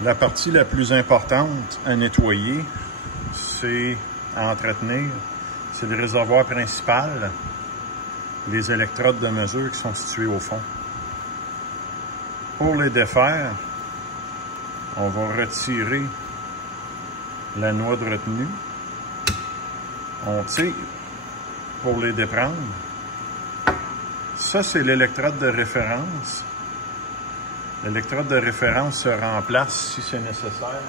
La partie la plus importante à nettoyer, c'est à entretenir, c'est le réservoir principal, les électrodes de mesure qui sont situées au fond. Pour les défaire, on va retirer la noix de retenue. On tire pour les déprendre. Ça, c'est l'électrode de référence. L'électrode de référence se remplace si c'est nécessaire.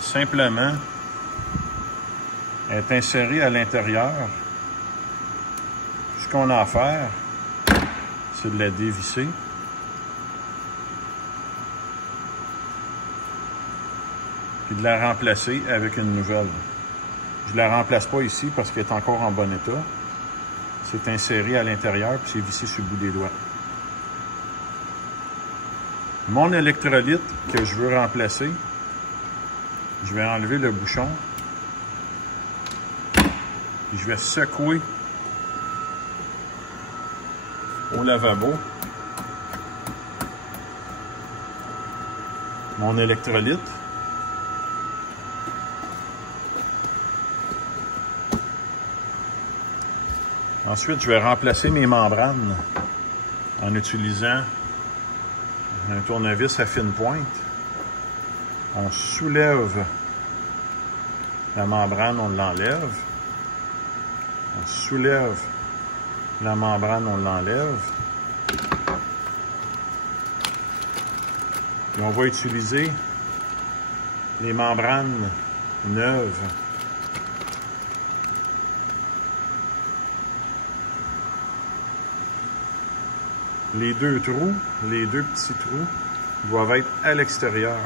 Simplement, elle est insérée à l'intérieur. Ce qu'on a à faire, c'est de la dévisser. Puis de la remplacer avec une nouvelle. Je ne la remplace pas ici parce qu'elle est encore en bon état. C'est inséré à l'intérieur puis c'est vissé sur le bout des doigts. Mon électrolyte que je veux remplacer, je vais enlever le bouchon. Puis je vais secouer au lavabo mon électrolyte. Ensuite, je vais remplacer mes membranes en utilisant un tournevis à fine pointe. On soulève la membrane, on l'enlève. On soulève la membrane, on l'enlève. Et on va utiliser les membranes neuves. Les deux trous, les deux petits trous, doivent être à l'extérieur.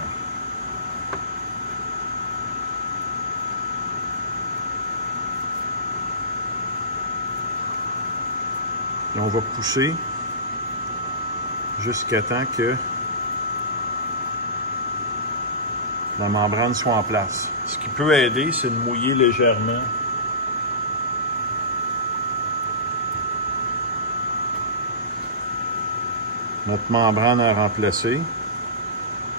Et on va pousser jusqu'à temps que la membrane soit en place. Ce qui peut aider, c'est de mouiller légèrement notre membrane à remplacer.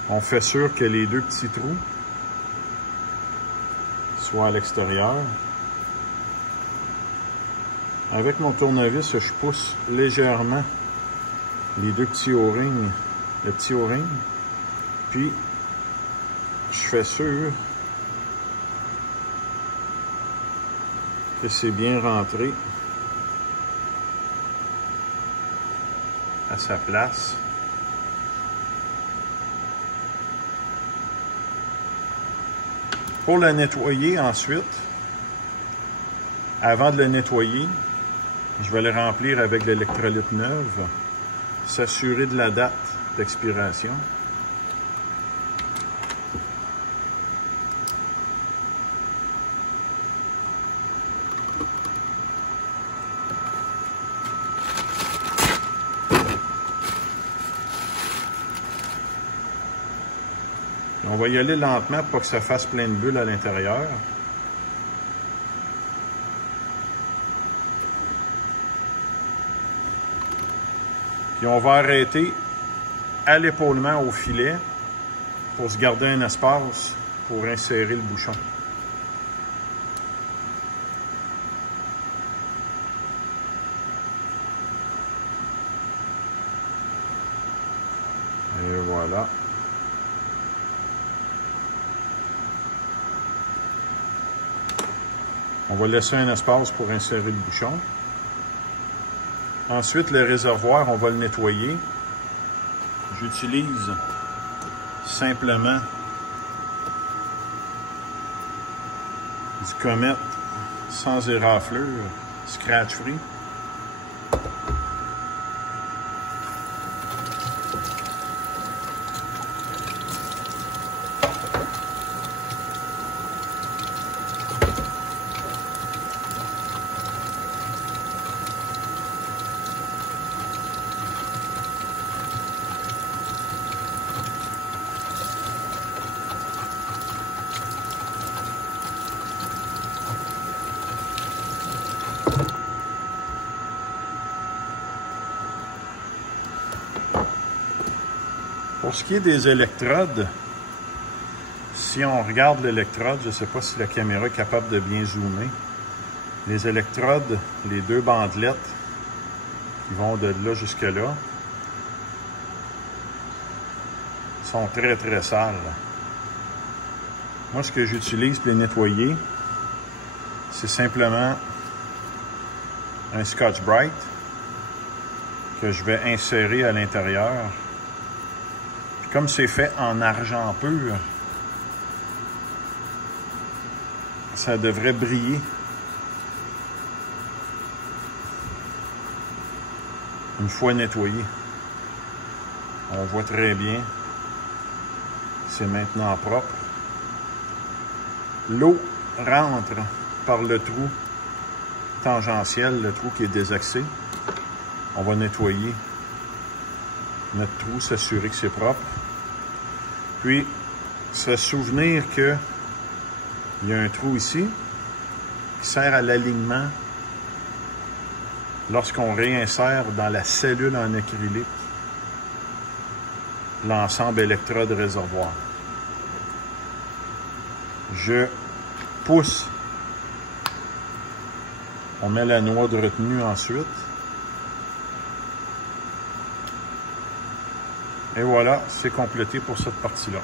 On fait sûr que les deux petits trous soient à l'extérieur. Avec mon tournevis, je pousse légèrement les deux petits O-rings, le petit O-ring, puis je fais sûr que c'est bien rentré à sa place. Pour le nettoyer ensuite, avant de le nettoyer, je vais le remplir avec l'électrolyte neuve, s'assurer de la date d'expiration. On va y aller lentement pour pas que ça fasse plein de bulles à l'intérieur. Puis on va arrêter à l'épaulement au filet pour se garder un espace pour insérer le bouchon. Et voilà. On va laisser un espace pour insérer le bouchon. Ensuite, le réservoir, on va le nettoyer. J'utilise simplement du Comet sans éraflure, scratch free. Pour ce qui est des électrodes, si on regarde l'électrode, je ne sais pas si la caméra est capable de bien zoomer. Les électrodes, les deux bandelettes qui vont de là jusque là, sont très très sales. Moi, ce que j'utilise pour les nettoyer, c'est simplement un Scotch-Brite que je vais insérer à l'intérieur. Puis comme c'est fait en argent pur, ça devrait briller. Une fois nettoyé. On voit très bien. C'est maintenant propre. L'eau rentre par le trou tangentiel, le trou qui est désaxé. On va nettoyer notre trou, s'assurer que c'est propre. Puis, se souvenir que il y a un trou ici qui sert à l'alignement lorsqu'on réinsère dans la cellule en acrylique l'ensemble électrode réservoir. Je pousse. On met la noix de retenue ensuite. Et voilà, c'est complété pour cette partie-là.